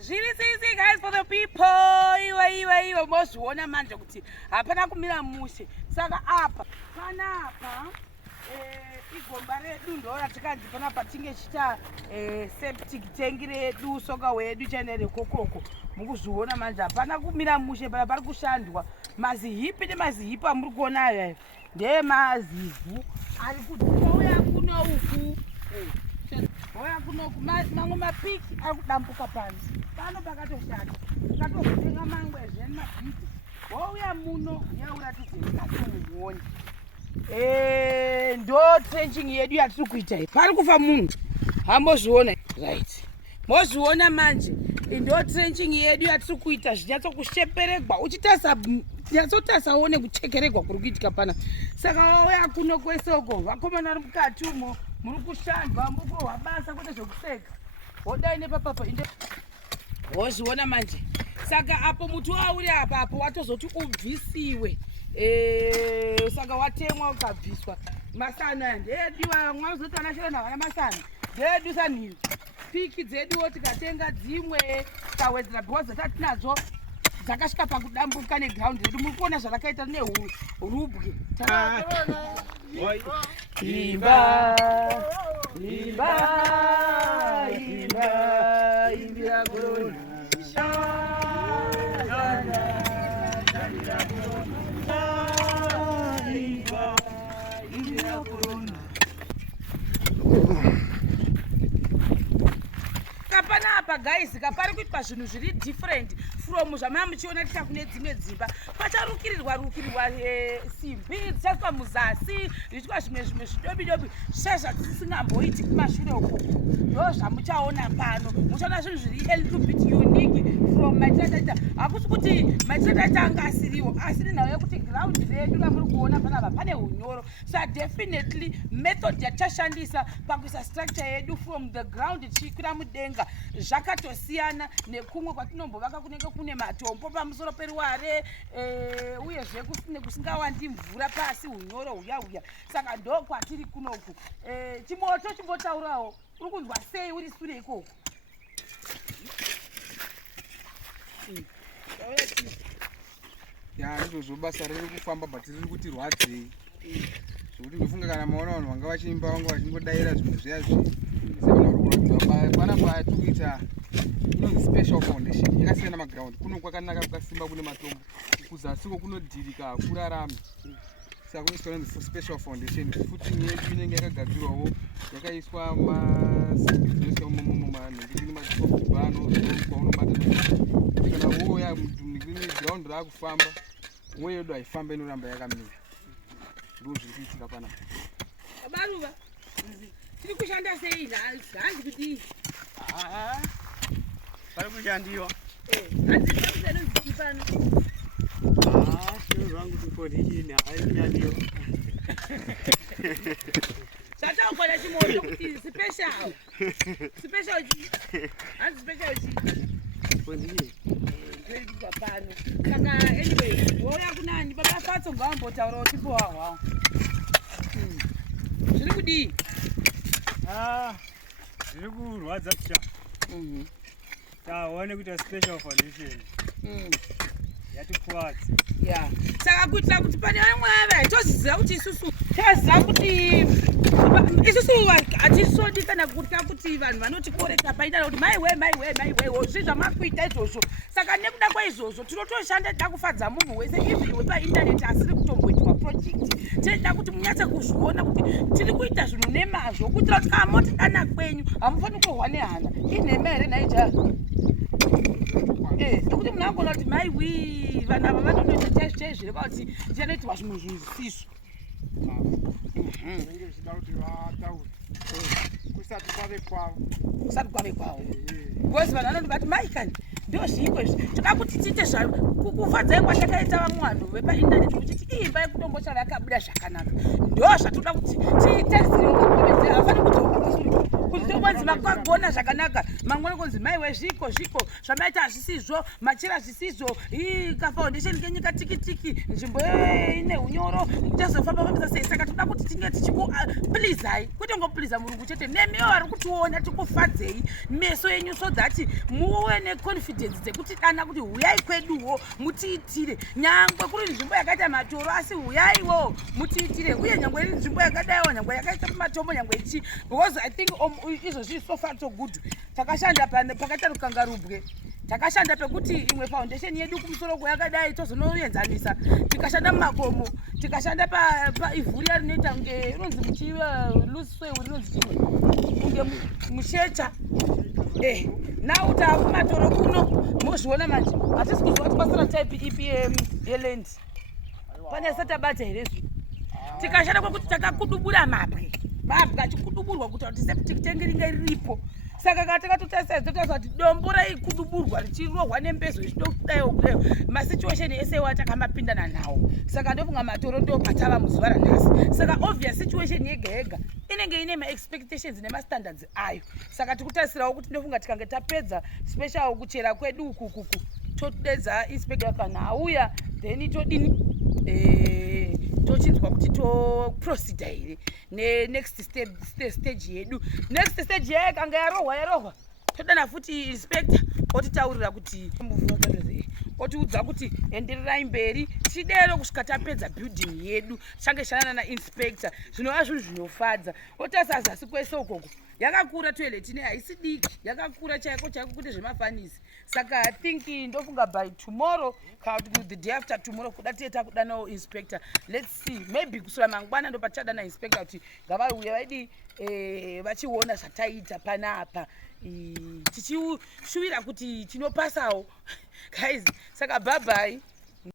Zviri sisi guys for the people. Iwe mozviona manje kuti hapana kumira mushe. Saka apa panapa igomba redu ndo ratikanzi panapa tinge chita septic tank redu soka wedu chanere kokoko. Mukuzviona manje hapana kumira mushe pana pari kushandwa. Mazihipi nemazihipi amuri kuona aya ndemazivhu ari kuuya kuno uku. Oya kunoku mamwe mapiki ari kudambuka pansi pano pakatoshanda ukatotenga mangwe zvenamabhidhi wouya muno yauratidzekatomuoni ndo trenching yedu yatiri kuita iyi pari kufa munhu hambozviona right mozviona manje ndo trenching yedu yatiri kuita zvinyatsokusheperegwa uchinyatsotasawo nekuchekeregwa kuri kuitika pana saka wauya kuno kwese uko vakomana vari mukati umo muri kushandwa mukohwa basa kwete zvokuseka wodai nepapapa inde wozviona manje saka apo muti wauri apapo watozoti ubvisiwe saka watemwa ukabviswa masana ndeyediwa mwauzotana chero navana masana ndeyedu sanhiri piki dzeduwo tikatenga dzimwe tikawedzera because dzatinadzo dzakasvika pakudambuka neground redu muri kuona zvarakaita nerubwe imba imbira korona panapa guys kapari kuitwa zvinhu zviri different from zvamaya muchiona ticha kune dzimwe dzimba pacharukirirwa simbi dzichaiswa muzasi zvichitwa zvimwe zvidobidobi zvisingamboiti kumashure uku ndo zvamuchaona pano muchaona zvinhu zviri a little bit unique from maitataita hakusi kuti maitataita anga asiriwo asiri nhau yekuti ground redu ramuri kuona panapa pane unyoro so definitely method yatichashandisa pakuisa structure yedu from the ground tichikwira mudenga zvakatosiyana nekumwe kwatinombovaka kunenge kune matombo pamusoro peruware uyezve kusingawandi mvura pasi unyoro huya saka ndo kwatiri kunoku chimoto chimbotaurawo uri kunzwa sei uri sure ikoko izvozvo basa riri kufamba but riri kuti rwadzei zvokuti ndofunga kana maona vanhu vanga vachimba vanga vachingodaira zvimwe zviyazvi panapa tikuita inonzi special foundation yakasiyana maground kuno kwakanaka kwakasimba kune matombo kuzasiko kunodhirika kurarame saka kunoiswa inonzi special foundation futi yedu inenge yakagadzirwawo yakaiswa mainoiswa manhengekini mazibano kwaunobata kuti kana woya ningini ground raakufamba weyedu haifamba inoramba yakamira ndo zviri kuitika panapa naBabaRuva tiri kushanda sei hanzi kuti pari kushandiwa hanzi kuti pano zviro zvangu tifondichini hai kushandiwa zvataugona chimoto kuti special hanzi special fondichini ndoikuita pano saka anyway wouya kunani babafatso ngavambotaurawo tipowa hwawo zviri kudii zviri kurwadza pya taone kuita special foundation yatikuvadza saka kuitira kuti pane vamwe vave toziziva kuti isusu taziva kuti isusu hatisodi kana kuta kuti vanhu vanotikoreka paita kuti maiwe zvi zvamakuita izvozvo saka nekuda kwaizvozvo tinotoshanda tida kufadza munhu wese even wepaindaneti asiri kutomboitwa project tinoda kuti munyatse kuzviona kuti tiri kuita zvinhu nemazvo kuitira kuti kana motidana kwenyu hamufani kuhwa nehana inhema here naija nekuti munhu angona kuti maiwi vanhu ava vanonoita chaizvireva kuti tichanoitirwa zvimwe zvinhu zvisizvo zvida kuti vataure kusati kwave kwavo because vanhu vanoti vati maikani ndo zviiko izvi toda kuti tiite kufadzai kwatakaita vamwe vanhu vepaindaneti kuchiti imba yekutombochara yakabuda zvakanaka ndo zvatoda kuti titarisire makomedzero hafani kuti tombonzi vakagona zvakanaka mangwana kunzi maiwe zviko zvamaita hazvisizvo machira hazvisizvo kafoundation kenyika tikitiki nzvimbo ine unyoro tazofamba fambisa sei saka toda kuti tinge tichikuplizai kwete ngopliza murungu chete nemiwo vari kutiona tikufadzei meso yenyu so that muve neconfidence dzekuti dana kuti huyai kweduwo mutiitire nyangwe kuri nzvimbo yakaita matoro asi huyaiwo mutiitire uye nyangwe iri nzvimbo yakadaiwo nyangwe yakaita matombo nyangwe ichi because I think izvozvi so far so good takashanda pakaita rukangarubwe takashanda pekuti imwe foundation yedu kumusoro kwayakadai tozonoenzanisa tikashanda mumakomo tikashanda paivhu riya rinoita kunge rinonzi muchiva lusweu rinonzi chimwe kunge mushecha now taakumatoro kuno mozviona manje hatisi kuziva tikasara type ipi yeland pane satabata herezvi tikashanda kwekuti takakudubura mabwe achikuduburwa kuti kuti septic tank ringe riripo saka katakatotasaitotaza kuti dombo raikuduburwa richirohwa nembezo ichidokudaiwo kudaio masituation ese watakambapindana nawo saka ndofunga matoro ndo patava muzuva ranhasi saka obvious situation yega yega inenge ine maexpectations nemastandards ayo saka tikutarisirawo kuti ndofunga tikange tapedza special kuchera kwedu ukukuku todedza inspector kana auya then todini tochinzwa kuti toproceda here nenext stage yedu next stage yakanga yarohwa todana futi inspector otitaurira kuti otiudza kuti endererai mberi tidero kusvika tapedza building yedu change shanana nainspector zvinova zvinhu zvinofadza otasa zasi kwese ukoko yakakura toilet ine haisi diki yakakura chaiko kuti zvemafanisi saka I think ndofunga by tomorrow kana kuti the day after tomorrow kuda tieta kudanawo inspector let's see maybe kusura mangwana ndo patichadana inspector kuti ngavauye vaidi vachiona zvataita panapa tichishuvira kuti tinopasawo guys saka bye bye.